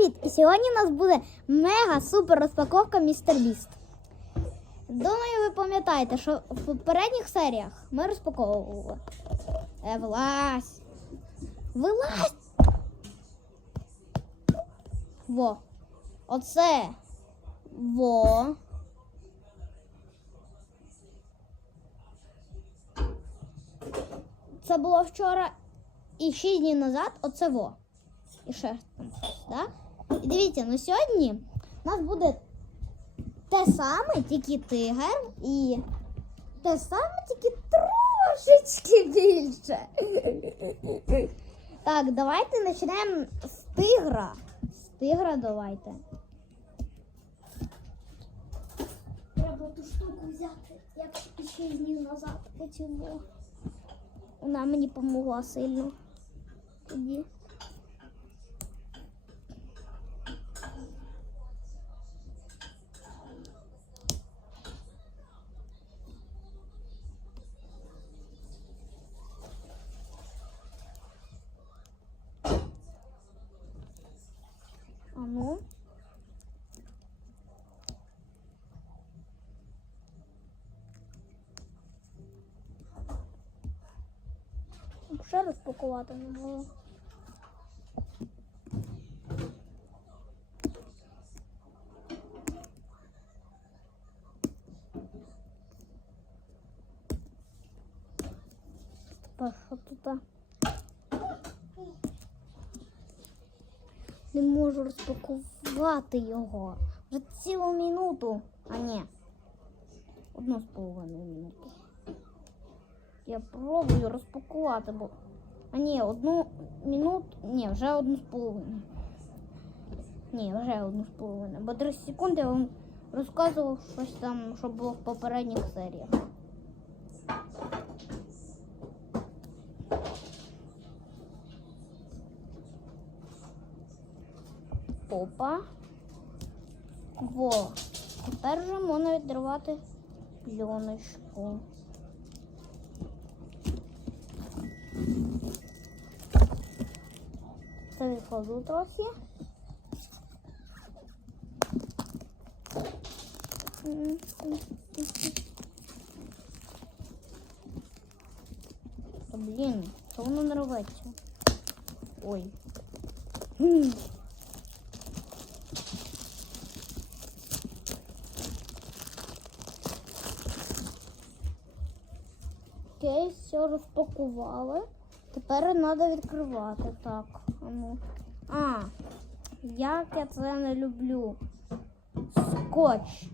привіт! І сьогодні у нас буде мега супер розпаковка Містер Біст. Думаю, ви пам'ятаєте, що в попередніх серіях ми розпаковували. Е, вилазь! Вилазь! Во. Оце. Во. Це було вчора і 6 днів назад оце во. І ще там да? І дивіться, ну сьогодні у нас буде те саме, тільки тигр, і те саме, тільки трошечки більше. Так, давайте почнемо з тигра. З тигра давайте. Треба ту штуку взяти, як ще днів назад потягнула. Вона мені допомогла сильно. Тоді. Ще розпакувати не тут? Не можу розпакувати його. Вже цілу минуту. А ні. Одну з половиною минуту. Я пробую розпакувати, бо. А ні, одну минуту. Ні, вже одну з половиною. Ні, вже одну з половиною. Бо 30 секунд я вам розказував щось там, що було в попередніх серіях. Опа. Во. Тепер вже можна відривати пленочку. Це відкладу трохи. Блін, що воно не рветься? Ой. Окей, все розпакували. Тепер треба відкривати. Так. Ну. а, як я це не люблю. Скотч.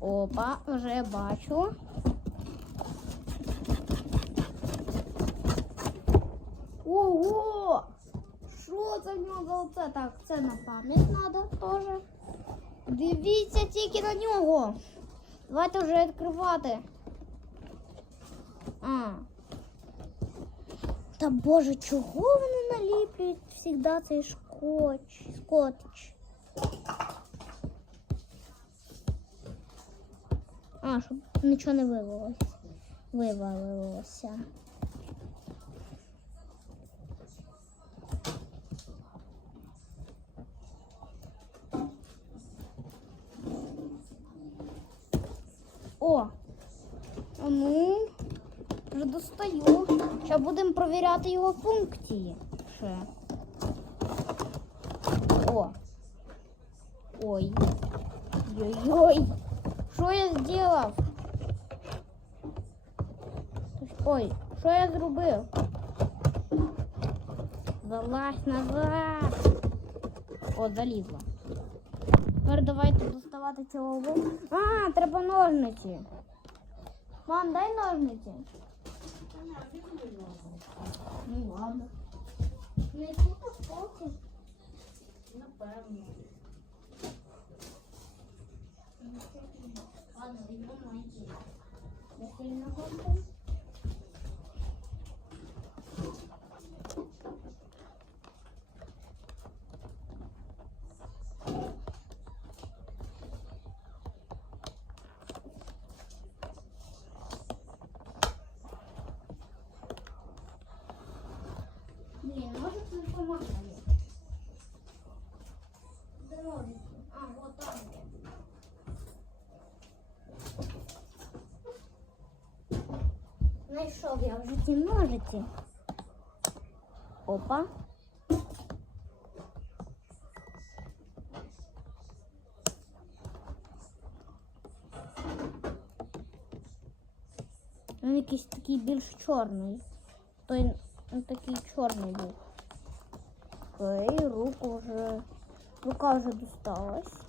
Опа, вже бачу. Ого! Що це в нього золоте? Так, це на пам'ять треба теж. Дивіться тільки на нього. Давайте вже відкривати. А. Та боже, чого вони наліплюють завжди цей скотч? Скотч. А, щоб нічого не вивалилось. Вивалилося. О! А ну, вже Зараз будемо провіряти його функції. Ще. О. Ой. Ой-ой. Що я зробив? Ой, що я зробив? Залазь назад. О, залізла. Тепер давайте доставати цього цілову. А, треба ножниці. Мам, дай ножниці. Ну ладно. Не тут полки. Напевно. Ладно, візьмемо найти. Я сильно хочу. мама є? Де ножиці? А, вот там є. Знайшов я вже ті ножиці. Опа. Він якийсь такий більш чорний. Той ну, такий чорний був. Окей, руку вже. Рука вже досталась.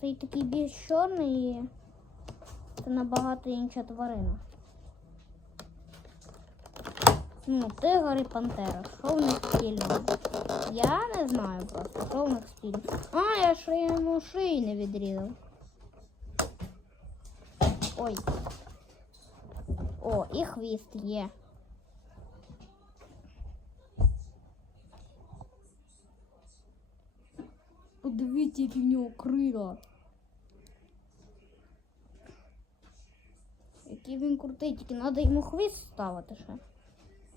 Той такий більш чорний це набагато інша тварина. Ну, тигр і пантера. Що в них спільного? Я не знаю просто, що в них спільного. А, я йому шиї не відрізав. Ой. О, і хвіст є. Подивіться, які в нього крила. Який він крутий, тільки треба йому хвіст ставити ще.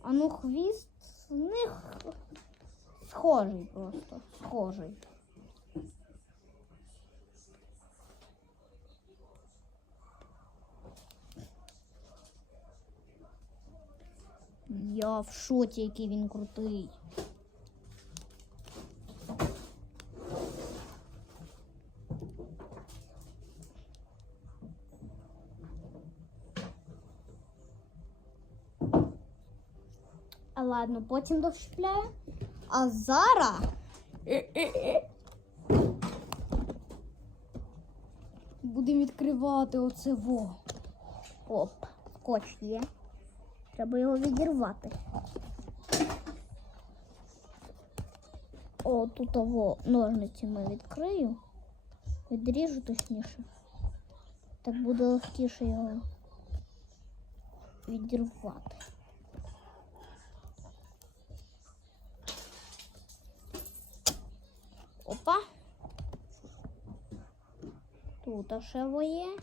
А ну хвіст з них схожий просто. Схожий. Я в шоці, який він крутий. Ладно, потім дощіпляю. А зараз. Будемо відкривати оце во. Оп, скотч є. Треба його відірвати. О, тут ово ножницями відкрию. Відріжу точніше. Так буде легкіше його відірвати. Опа. Тут ще є.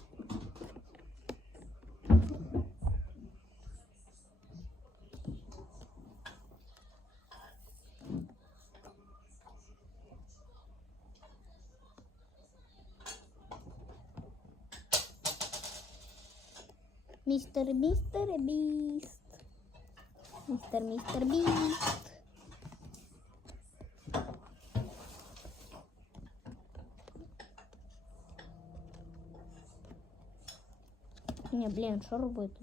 Містер містер біст. Містер містер біст. Ні, блін, що робити?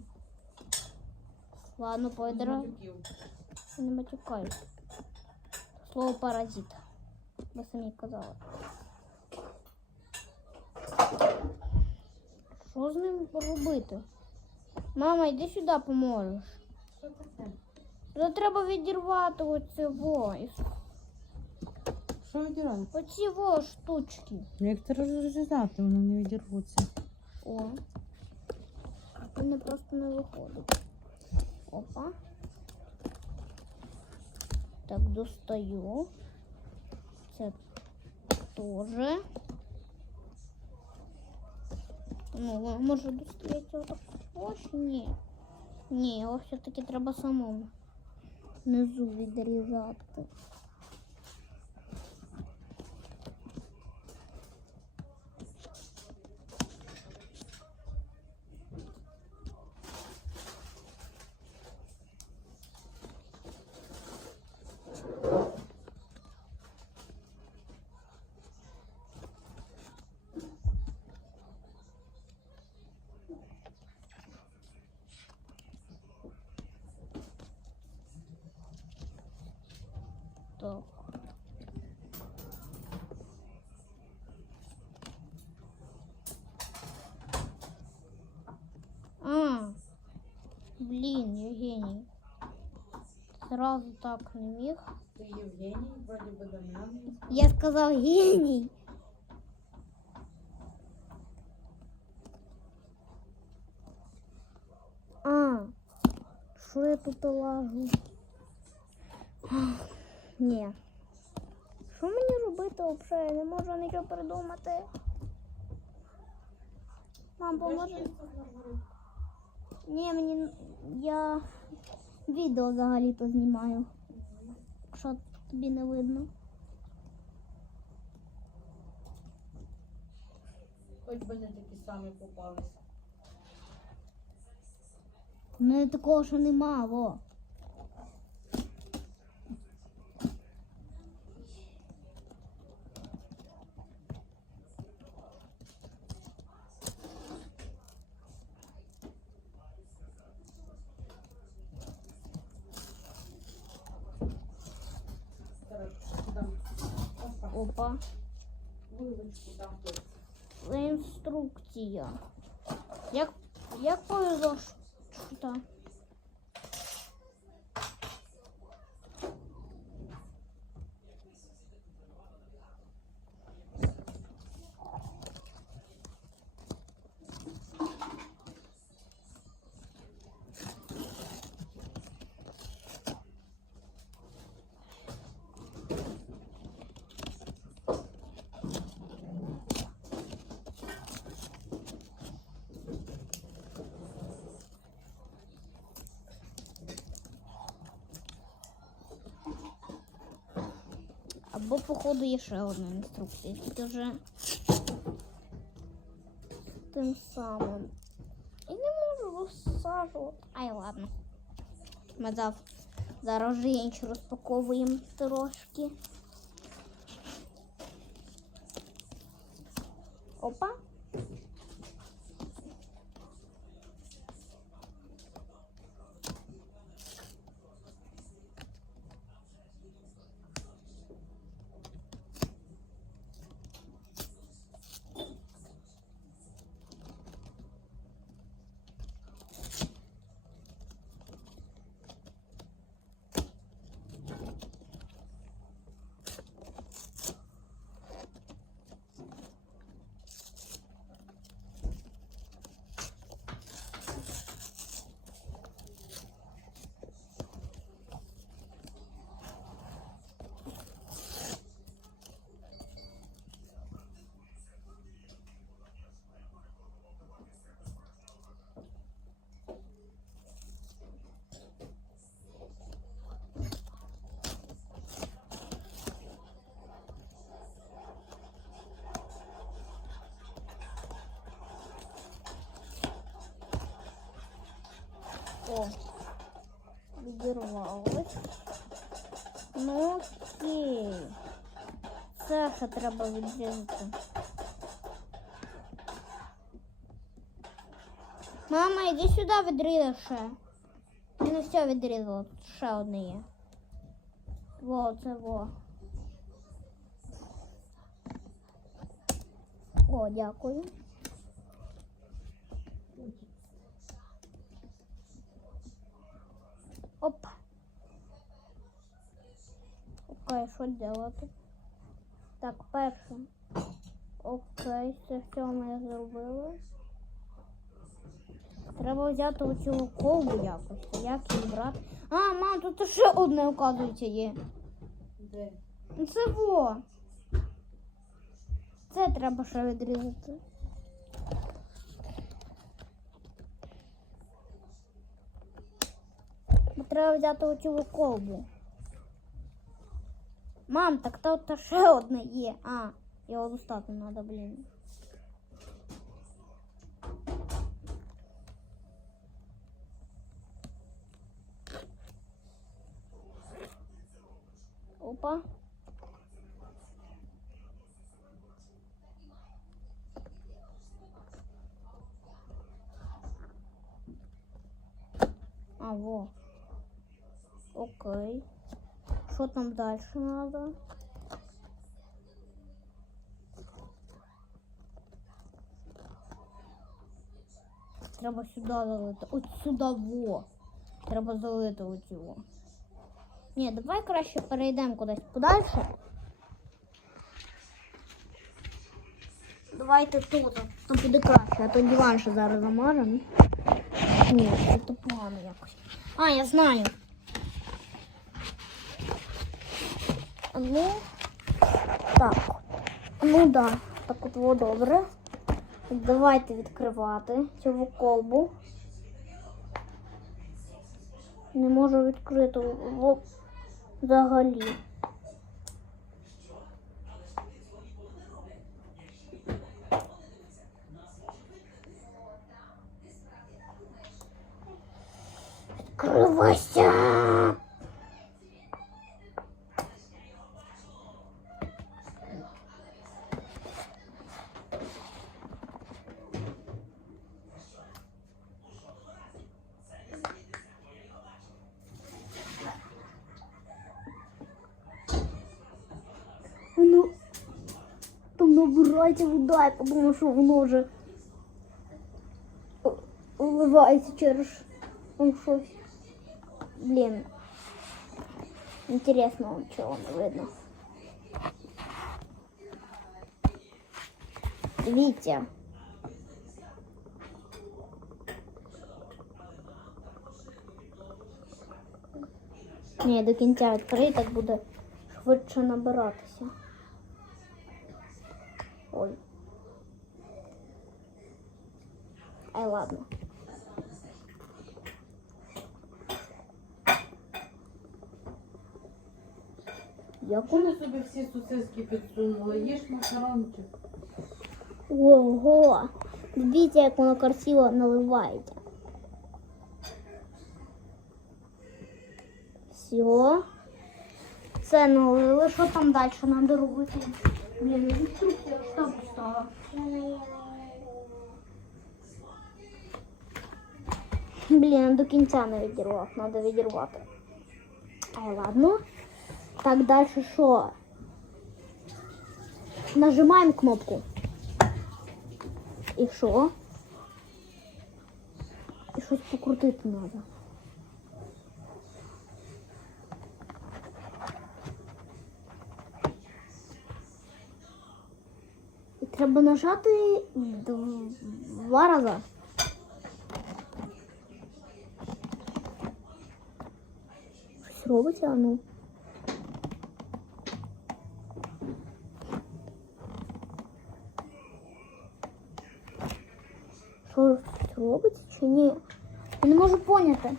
Ладно, поїдемо. Не матюкаю. Слово паразит. Ви самі казали. Що з ним робити? Мама, йди сюди поможеш. Що таке? Вже треба відірвати оце во. і с- Що відірвати? Оці во штучки. Як це розрізати, воно не відірвуться. О. Вони просто не виходить. Опа. Так, достаю. Це теж. Ну, може достається отак. Ось ні. Ні, його все-таки треба самому внизу відрізати. Євгеній. Сразу так не міг. Ти Євгеній, вроді би Дам'ян. Я сказав геній. А, що я тут лажу? Ні. Що мені робити взагалі? Я не можу нічого придумати. Мам, поможе. Ні, мені я відео взагалі-то знімаю. Що тобі не видно? Хоч би не такі самі попались. У мене такого ще нема, во. Опа, вилочку дам. Інструкція. Як, як повезло, що так? Походу, є ще одна інструкція. Тут вже тим самим. І не можу розсаджувати. Ай, ладно. Ми зараз вже інші розпаковуємо трошки. відірвалось. Ну окей. Це ще треба відрізати. Мама, іди сюди відрізай ще. Я не все відрізала, тут ще одне є. Во, це во. О, дякую. Окей, що делати? Так, перше. Окей, це все ми зробили. Треба взяти оцю колбу якось. Як її брати? А, мам, тут ще одне, оказується, є. Де? Ну, Це во. Це треба ще відрізати. Треба взяти оцю колбу. Мам, так тут ще одне є. А, його достати треба, блін. Опа. А, во. Окей. Що там далі треба? Треба сюди залити. От сюди во. Треба залити оцього. Ні, давай краще перейдемо кудись подальше. Давайте тут. Там буде краще, а то диван ще зараз замажемо. Ні, це погано якось. А, я знаю. Ну, так. Ну да, так от во добре. Давайте відкривати цю колбу. Не можу відкрити взагалі. там набирається вода, я подумав, що воно вже о- виливається через там щось. Блін. Інтересно, чого не видно. Дивіться. Ні, до кінця відкрий, так буде швидше набиратися. Ай, ладно. Воно? ти собі всі сосиски підсунула? Їж макарончик. Ого! Дивіться, як воно красиво наливається. Все. Це налили. Що там далі треба робити? Блін, інструкція ж там пуста. Блін, до кінця не відірвав, треба відірвати. Ай, ладно. Так, далі що? Нажимаємо кнопку. І що? І щось покрутити треба. І треба нажати дв- два рази. Робиться, а ну. Що робиться чи ні? Я не можу поняти.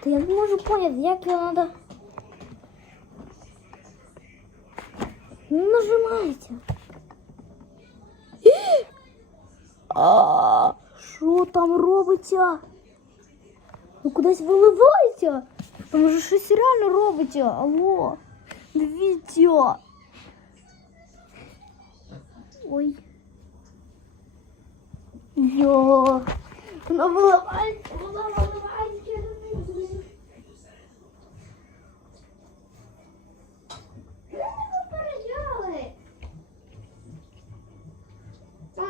Та я не можу поняти, як його треба. Не. робиться? Ну кудись виливається. Там же щось реально робиться. Алло. Дивіться. Ой. Йо. Вона виливається, вона виливається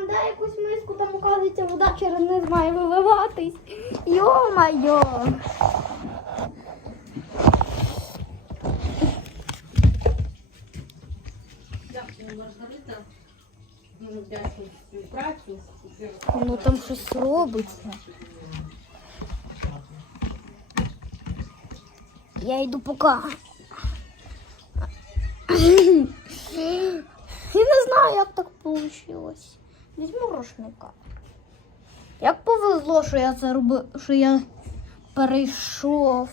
Дай якусь миску, там оказується вода через низ має виливатись. Йо-майо. Дякую, Маргарита. Дуже. Ну там щось робиться. Я йду поки. Я не знаю, як так вийшло. Візьму рушника. Як повезло, що я це робив, що я перейшов.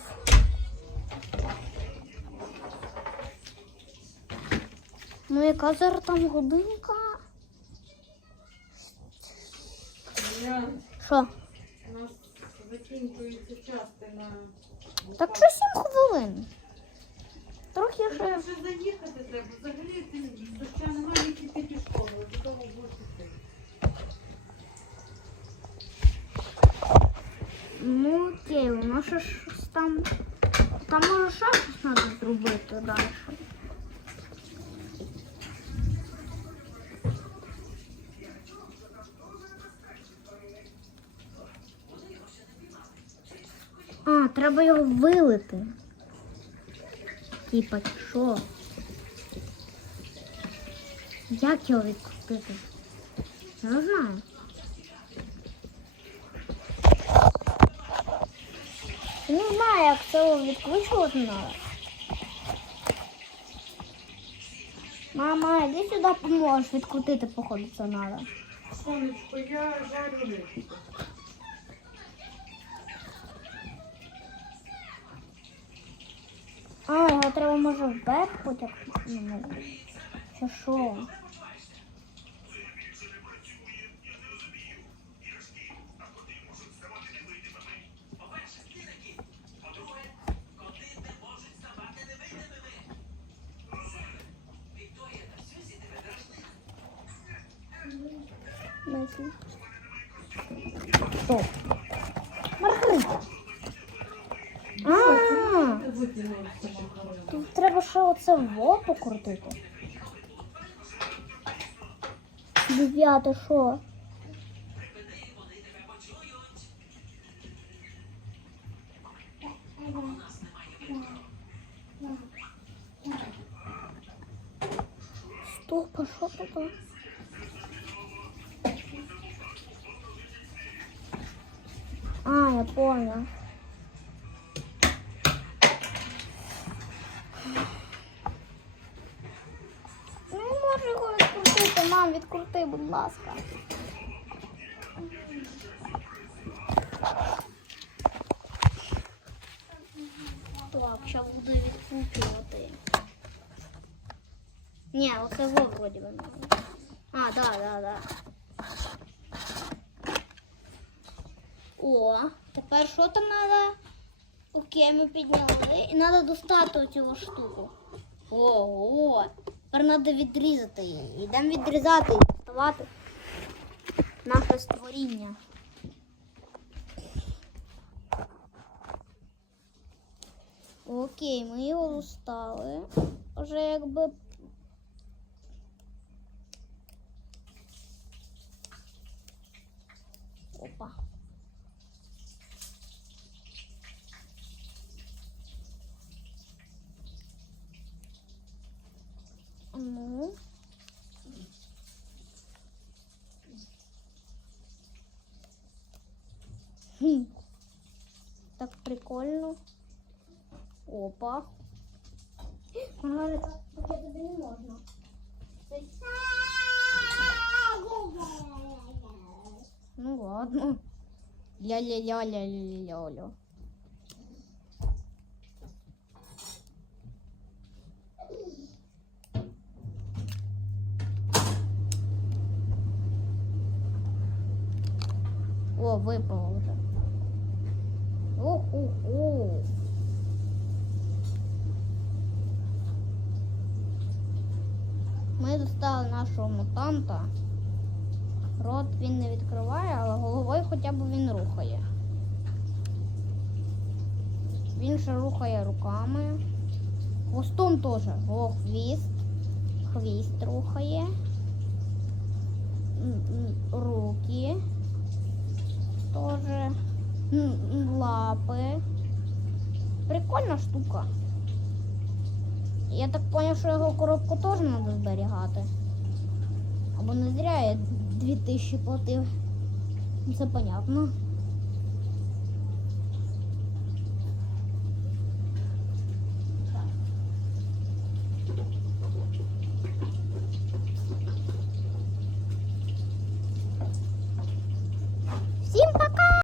Ну, яка зараз там годинка? Що? у нас закінчується час на... Так що сім хвилин. Трохи Ще ще. вже заїхати треба. Взагалі ти доща немає, ти пішов. До того будеш Ну окей, воно ще щось там. Там може ще щось треба зробити далі. А, треба його вилити. Типа, що? Як його відкрутити? Не знаю. Не знаю, як це відкручувати треба. Мама, іди сюди поможеш, відкрутити, походу, це треба. Сонечко, я жарю. А, його треба може вверх потягти. Ну, чи що? Во покрутити. Дев'яте що? Стоп, а що тут? А, я понял. Ні, оце во вроді надо. А, да, да, да. О, тепер що там треба? Окей, ми підняли. І треба достати цю штуку. О, о. Тепер треба відрізати її. Йдемо відрізати і доставати наше створіння. Окей, ми його достали. Вже якби. Опа. Ну. Так прикольно. Опа. Маргарита, таке тобі не можна. Ну ладно. Ля-ля-ля-ля-ля-ля-ля. О, випало вже. Оху-ху. Ми достали нашого мутанта. Рот він не відкриває, але головою хоча б він рухає. Він ще рухає руками. Хвостом теж. О, хвіст. Хвіст рухає. Руки. М, Лапи. Прикольна штука. Я так поняв, що його коробку теж треба зберігати. Або не зря я 2000 платив. Ну, Це понятно.